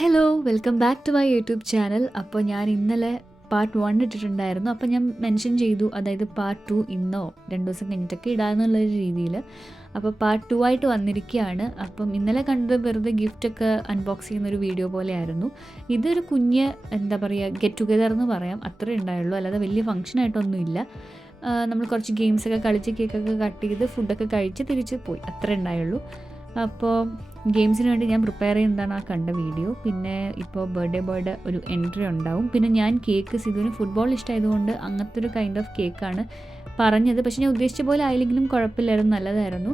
Hello, welcome back to my YouTube channel. അപ്പോൾ ഞാൻ ഇന്നലെ പാർട്ട് 1 ഇട്ടിട്ടുണ്ടായിരുന്നു. അപ്പോൾ ഞാൻ മെൻഷൻ ചെയ്തു, അതായത് പാർട്ട് 2 ഇന്നോ 2 ദിവസം കഴിഞ്ഞിട്ടൊക്കെ ഇടാമെന്നുള്ളൊരു രീതിയിൽ. അപ്പോൾ പാർട്ട് 2 ആയിട്ട് വന്നിരിക്കുകയാണ്. അപ്പം ഇന്നലെ കണ്ടത് വെറുതെ ഗിഫ്റ്റൊക്കെ അൺബോക്സ് ചെയ്യുന്നൊരു വീഡിയോ പോലെയായിരുന്നു. ഇതൊരു കുഞ്ഞ് എന്താ പറയുക, ഗെറ്റ് ടുഗെദർ എന്ന് പറയാം, അത്രേ ഉണ്ടായുള്ളൂ. അല്ലാതെ വലിയ ഫംഗ്ഷനായിട്ടൊന്നുമില്ല. നമ്മൾ കുറച്ച് ഗെയിംസൊക്കെ കളിച്ച് കേക്കൊക്കെ കട്ട് ചെയ്ത് ഫുഡൊക്കെ കഴിച്ച് തിരിച്ച് പോയി, അത്രേ ഉണ്ടായുള്ളൂ. അപ്പോൾ ഗെയിംസിന് വേണ്ടി ഞാൻ പ്രിപ്പയർ ചെയ്യുന്നതാണ് ആ കണ്ട വീഡിയോ. പിന്നെ ഇപ്പോൾ ബർത്ത്ഡേ ബോയുടെ ഒരു എൻട്രി ഉണ്ടാവും. പിന്നെ ഞാൻ കേക്ക് സിധുവിന് ഫുട്ബോൾ ഇഷ്ടമായതുകൊണ്ട് അങ്ങനത്തെ ഒരു കൈൻഡ് ഓഫ് കേക്കാണ് പറഞ്ഞത്. പക്ഷേ ഞാൻ ഉദ്ദേശിച്ച പോലെ ആയില്ലെങ്കിലും കുഴപ്പമില്ലായിരുന്നു, നല്ലതായിരുന്നു.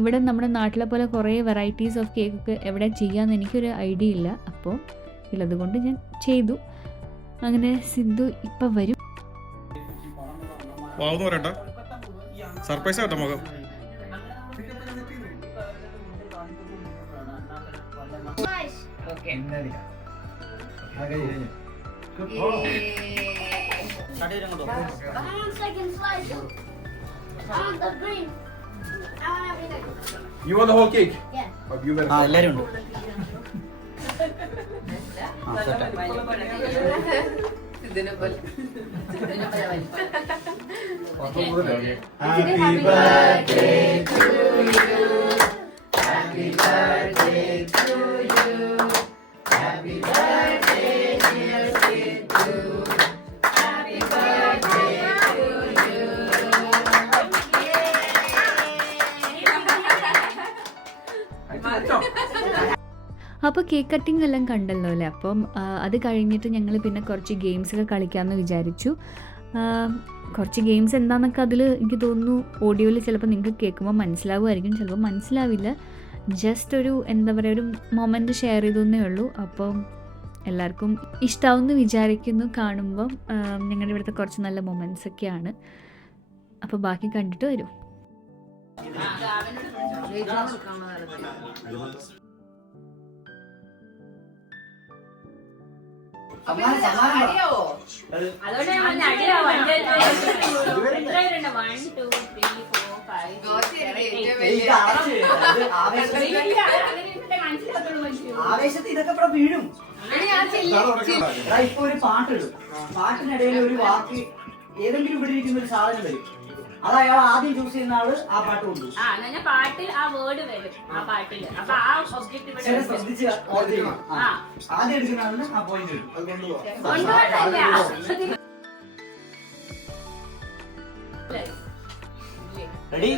ഇവിടെ നമ്മുടെ നാട്ടിലെ പോലെ കുറേ വെറൈറ്റീസ് ഓഫ് കേക്കൊക്കെ എവിടെ ചെയ്യാമെന്ന് എനിക്കൊരു ഐഡിയ ഇല്ല. അപ്പോൾ ഉള്ളതുകൊണ്ട് ഞാൻ ചെയ്തു. അങ്ങനെ സിധു ഇപ്പം വരും. സർപ്രൈസ് ആട്ടോ മുഖം. Okay. You want the whole cake? Yeah. എല്ലാരും ഉണ്ട്. Happy birthday to you. Happy birthday to you. Happy birthday dear Sidhu. Happy birthday to you. അപ്പോൾ കേക്ക് കട്ടിങ് എല്ലാം കണ്ടല്ലോ അല്ലേ. അപ്പം അത് കഴിഞ്ഞിട്ട് ഞങ്ങൾ പിന്നെ കുറച്ച് ഗെയിംസൊക്കെ കളിക്കാമെന്ന് വിചാരിച്ചു. കുറച്ച് ഗെയിംസ് എന്താണെന്നൊക്കെ അതിൽ എനിക്ക് തോന്നുന്നു ഓഡിയോയിൽ ചിലപ്പോൾ നിങ്ങൾക്ക് കേൾക്കുമ്പോൾ മനസ്സിലാവുമായിരിക്കും, ചിലപ്പോൾ മനസ്സിലാവില്ല. ജസ്റ്റ് ഒരു എന്താ പറയുക, ഒരു മൊമെൻ്റ് ഷെയർ ചെയ്തേ ഉള്ളൂ. അപ്പം എല്ലാവർക്കും ഇഷ്ടമാവുമെന്ന് വിചാരിക്കുന്നു. കാണുമ്പം ഞങ്ങളുടെ ഇവിടുത്തെ കുറച്ച് നല്ല മൊമെൻറ്റ്സ് ഒക്കെയാണ്. അപ്പോൾ ബാക്കി കണ്ടിട്ട് വരും. ആവേശത്തിൽ ഇതൊക്കെ ഇവിടെ വീഴും. ഇപ്പൊ ഒരു പാട്ടിടും, പാട്ടിനിടയിൽ ഒരു വാക്ക് ഏതെങ്കിലും ഇവിടെ ഇരിക്കുന്ന ഒരു സാധനം വരും, അത് അയാൾ ആദ്യം ചൂസ് ചെയ്യുന്ന ആള് ആ പാട്ട് കൊണ്ടു പാട്ടിൽ ആ വേർഡ് വരും. ആ പാട്ടില് അപ്പൊ ആ ഒബ്ജക്റ്റ് ശ്രദ്ധിച്ച് ആദ്യം എടുക്കുന്ന ആളിന് ആ പോയിന്റ് വരും. റെഡി?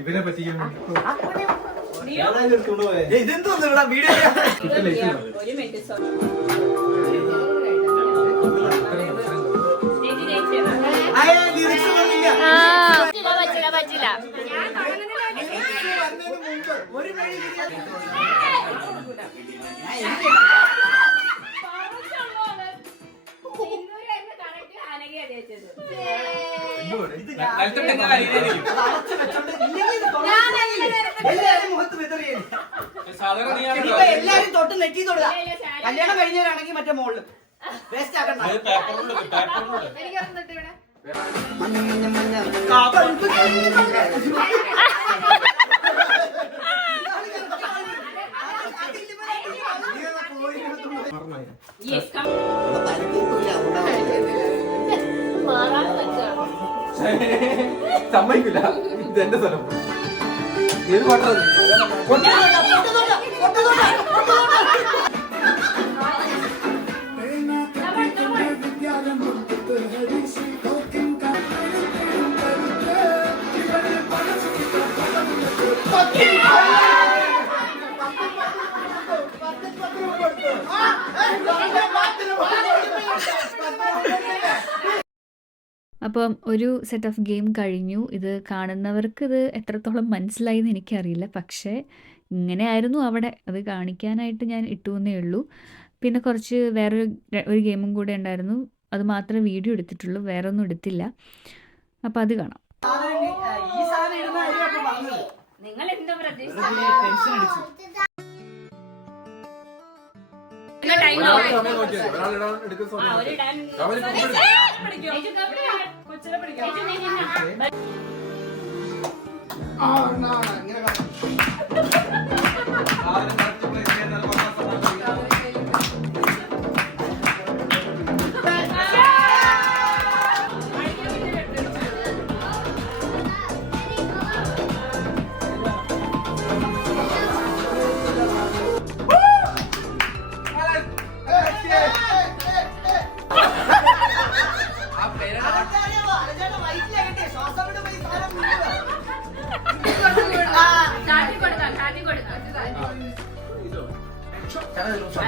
ഇവനെ പറ്റിക്കാൻ ഇതെന്തോന്നാ വീഡിയോ? പറ്റില്ല. എല്ലാരും തൊട്ട് നെറ്റി തൊടുക. കല്യാണം കഴിഞ്ഞവരാണെങ്കിൽ മറ്റേ മോളില് വേസ്റ്റ് ആക്കണ്ട. സമ്മതിക്കില്ല, ഇത് എന്റെ സ്ഥലം. ഏത് പാട്ടാ? അപ്പം ഒരു സെറ്റ് ഓഫ് ഗെയിം കഴിഞ്ഞു. ഇത് കാണുന്നവർക്ക് ഇത് എത്രത്തോളം മനസ്സിലായി എന്ന് എനിക്കറിയില്ല. പക്ഷേ ഇങ്ങനെയായിരുന്നു അവിടെ. അത് കാണിക്കാനായിട്ട് ഞാൻ ഇട്ടു എന്നേ ഉള്ളൂ. പിന്നെ കുറച്ച് ഒരു ഗെയിമും കൂടെ ഉണ്ടായിരുന്നു. അത് മാത്രമേ വീഡിയോ എടുത്തിട്ടുള്ളൂ, വേറെ ഒന്നും എടുത്തില്ല. അപ്പോൾ അത് കാണാം. ഈ സാധനം ഇടുന്ന കാര്യമാണ് പറഞ്ഞത്. നിങ്ങൾ എന്താ പ്രതീക്ഷ? ടെൻഷൻ അടിച്ചു. ടൈം സമയം നോക്കിയാൽ ഒരാളിടാൻ എടുക്കുന്ന സമയം ഒരു ടൈം അവന് കൊച്ചിനെ പിടിക്കും.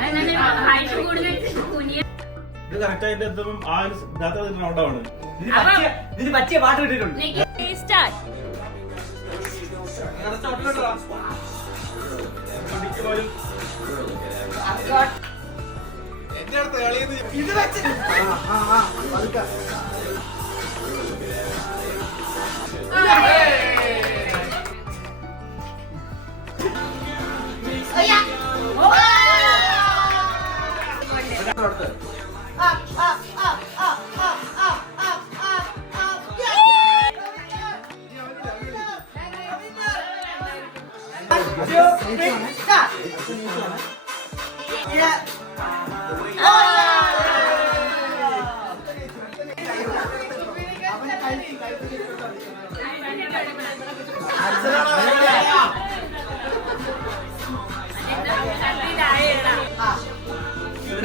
ഇങ്ങനെ ഹൈറ്റ് കൂടുതൽ കുനിയ ഇത് കറക്റ്റ് ആയിട്ട് എത്തുമ്പം ആ ഒരു ഔട്ടാണ്. ഇതിന് പറ്റിയ പാട്ട് ഇട്ടിട്ടുണ്ട്. സ്റ്റാർട്ട്. എന്റെ അടുത്ത് കളിയത് ഇത് വെച്ച്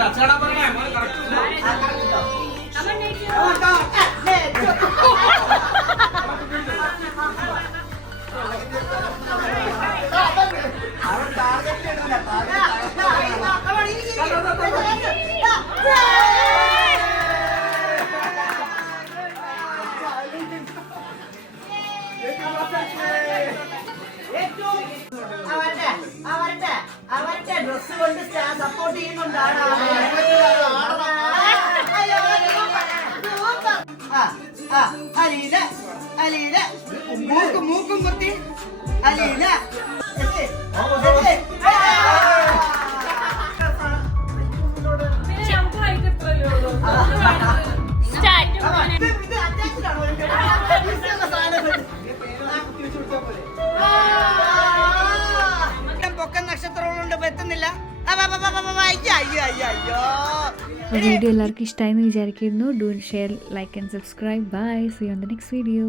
അച്ചാടാൻ പറഞ്ഞേ കറക്റ്റ് അവരുടെ ഡ്രസ് കൊണ്ട് സപ്പോർട്ട് ചെയ്യുന്നുണ്ടാണ്. അലീല അലീല മൂക്കും കുത്തി അലീല പൊക്കം നക്ഷത്രങ്ങളുണ്ട് എത്തുന്നില്ല. വീഡിയോ എല്ലാവർക്കും ഇഷ്ടമായി എന്ന് വിചാരിക്കുന്നു. Do share, like and subscribe. Bye. See you on the next video.